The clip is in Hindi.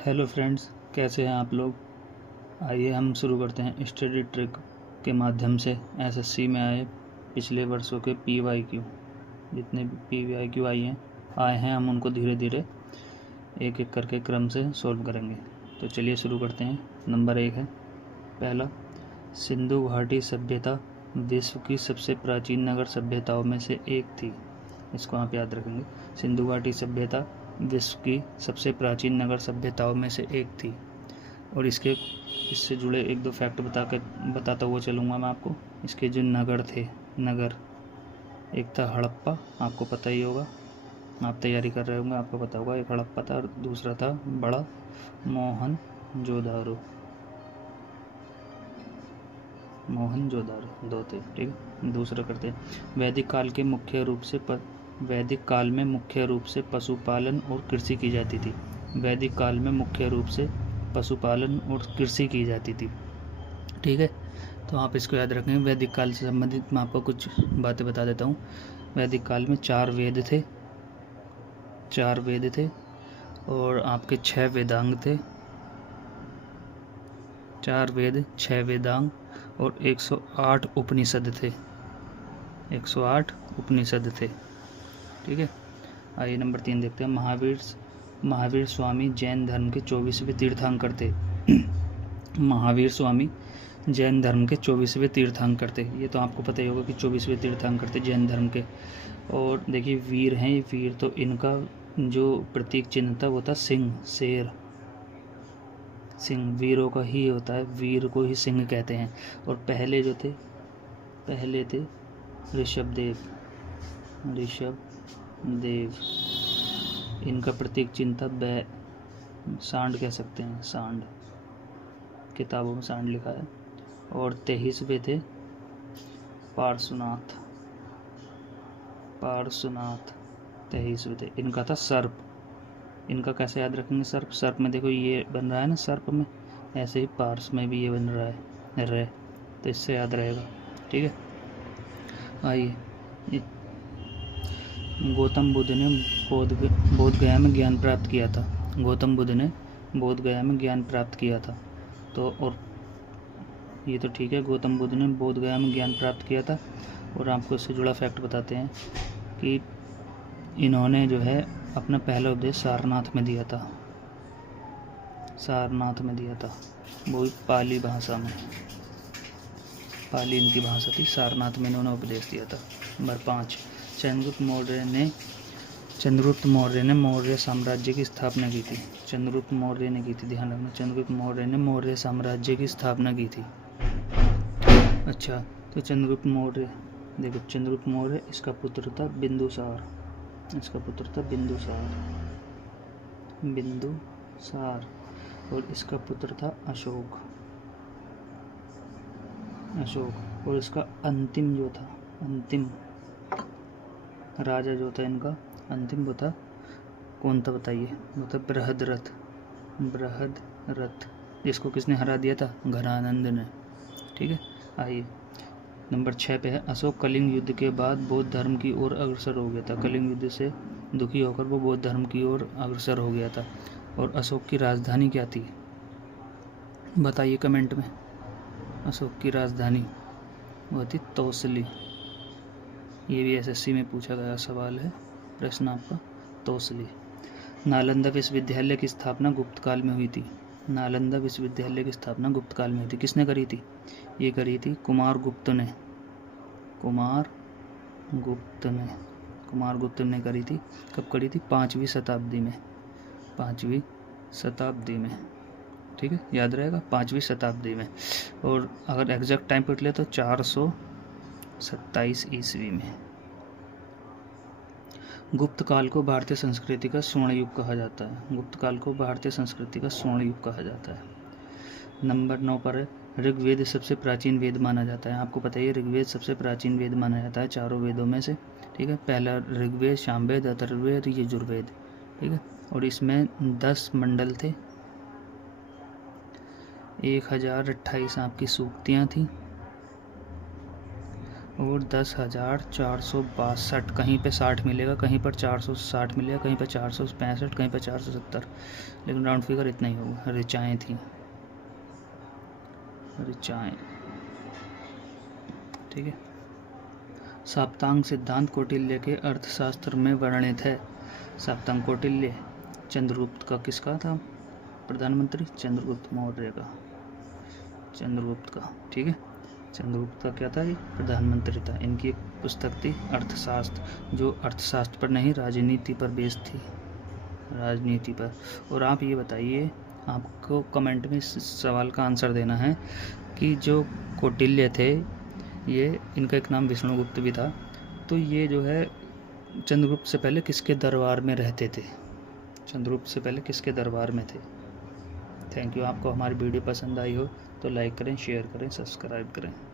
हेलो फ्रेंड्स, कैसे हैं आप लोग। आइए हम शुरू करते हैं स्टडी ट्रिक के माध्यम से एसएससी में आए पिछले वर्षों के पीवाईक्यू। जितने भी पीवाईक्यू आए हैं हम उनको धीरे धीरे एक एक करके क्रम से सॉल्व करेंगे। तो चलिए शुरू करते हैं। नंबर 1 है पहला, सिंधु घाटी सभ्यता विश्व की सबसे प्राचीन नगर सभ्यताओं में से एक थी। इसको आप याद रखेंगे। सिंधु घाटी सभ्यता विश्व की सबसे प्राचीन नगर सभ्यताओं में से एक थी। और इससे जुड़े एक दो फैक्ट बताता हुआ चलूँगा मैं आपको। इसके जो नगर थे, एक था हड़प्पा, आपको पता ही होगा, आप तैयारी कर रहे होंगे, आपको पता होगा। एक हड़प्पा था और दूसरा था बड़ा मोहनजोदारो। दो थे, ठीक है। दूसरा करते हैं, वैदिक काल में मुख्य रूप से पशुपालन और कृषि की जाती थी। वैदिक काल में मुख्य रूप से पशुपालन और कृषि की जाती थी, ठीक है। तो आप इसको याद रखेंगे। वैदिक काल से संबंधित मैं आपको कुछ बातें बता देता हूँ। वैदिक काल में 4 वेद थे और आपके 6 वेदांग थे। 4 वेद, 6 वेदांग और 108 उपनिषद थे। 108 उपनिषद थे, ठीक है। आइए नंबर 3 देखते हैं। महावीर स्वामी जैन धर्म के 24वें तीर्थंकर थे। महावीर स्वामी जैन धर्म के 24वें तीर्थंकर थे। ये तो आपको पता ही होगा कि 24वें तीर्थंकर थे जैन धर्म के। और देखिए वीर हैं ये वीर, तो इनका जो प्रतीक चिन्ह था वो था सिंह, शेर। सिंह वीरों का ही होता है, वीर को ही सिंह कहते हैं। और पहले थे ऋषभदेव। इनका प्रतीक चिन्ह था सांड कह सकते हैं, सांड, किताबों में सांड लिखा है। और 23वें थे पार्श्वनाथ। 23वें थे। इनका था सर्प। इनका कैसे याद रखेंगे? सर्प में देखो ये बन रहा है ना, सर्प में, ऐसे ही पार्स में भी ये बन रहा है रे, तो इससे याद रहेगा, ठीक है। आइए, गौतम बुद्ध ने बोध गया में ज्ञान प्राप्त किया था। गौतम बुद्ध ने बोध गया में ज्ञान प्राप्त किया था। तो और ये तो ठीक है, गौतम बुद्ध ने बोध गया में ज्ञान प्राप्त किया था। और आपको इससे जुड़ा फैक्ट बताते हैं कि इन्होंने जो है अपना पहला उपदेश सारनाथ में दिया था। वो भी पाली भाषा में, पाली इनकी भाषा थी, सारनाथ में इन्होंने उपदेश दिया था। नंबर 5, चंद्रगुप्त मौर्य ने मौर्य साम्राज्य की स्थापना की थी। चंद्रगुप्त मौर्य ने की थी, ध्यान रखना, चंद्रगुप्त मौर्य ने मौर्य साम्राज्य की स्थापना की थी। अच्छा, तो चंद्रगुप्त मौर्य इसका पुत्र था बिंदुसार। और इसका पुत्र था अशोक। और इसका अंतिम राजा जो था इनका अंतिम, वो था कौन था बताइए? वो था बृहद्रथ, जिसको किसने हरा दिया था? घनानंद ने, ठीक है। आइए नंबर 6 पे है, अशोक कलिंग युद्ध के बाद बौद्ध धर्म की ओर अग्रसर हो गया था। कलिंग युद्ध से दुखी होकर वो बौद्ध धर्म की ओर अग्रसर हो गया था। और अशोक की राजधानी क्या थी? बताइए कमेंट में। अशोक की राजधानी वो थी तौसली। ये भी एसएससी में पूछा गया सवाल है, प्रश्न आपका, तौसली। नालंदा विश्वविद्यालय की स्थापना गुप्त काल में हुई थी। किसने करी थी? ये करी थी कुमार गुप्त ने करी थी। कब करी थी? 5वीं शताब्दी में, ठीक है, याद रहेगा, 5वीं शताब्दी में। और अगर एग्जैक्ट टाइम पूछ ले तो 427 ईस्वी में। गुप्त काल को भारतीय संस्कृति का स्वर्ण युग कहा जाता है। नंबर 9 पर है, ऋग्वेद सबसे प्राचीन वेद माना जाता है। आपको पता है ऋग्वेद सबसे प्राचीन वेद माना जाता है 4 वेदों में से, ठीक है। पहला ऋग्वेद, सामवेद, अथर्ववेद, यजुर्वेद, ठीक है। और इसमें 10 मंडल थे, 1028 आपकी सूक्तियाँ थी और 10,462, कहीं पे 60 मिलेगा, कहीं पर 460 मिलेगा, कहीं पर 465, कहीं पर 470, लेकिन राउंड फिगर इतना ही होगा। ऋचाएँ थी, ऋचाएँ, ठीक है। सप्तांग सिद्धांत कौटिल्य के अर्थशास्त्र में वर्णित है। सप्तांग कौटिल्य चंद्रगुप्त का किसका था प्रधानमंत्री? चंद्रगुप्त मौर्य का, चंद्रगुप्त का, ठीक है। चंद्रगुप्त का क्या था? ये प्रधानमंत्री था। इनकी एक पुस्तक थी अर्थशास्त्र, जो अर्थशास्त्र पर नहीं राजनीति पर बेस्ड थी, राजनीति पर। और आप ये बताइए, आपको कमेंट में इस सवाल का आंसर देना है कि जो कौटिल्य थे, ये इनका एक नाम विष्णुगुप्त भी था, तो ये जो है चंद्रगुप्त से पहले किसके दरबार में रहते थे? चंद्रगुप्त से पहले किसके दरबार में थे? Thank you. आपको हमारी वीडियो पसंद आई हो तो लाइक करें, शेयर करें, सब्सक्राइब करें।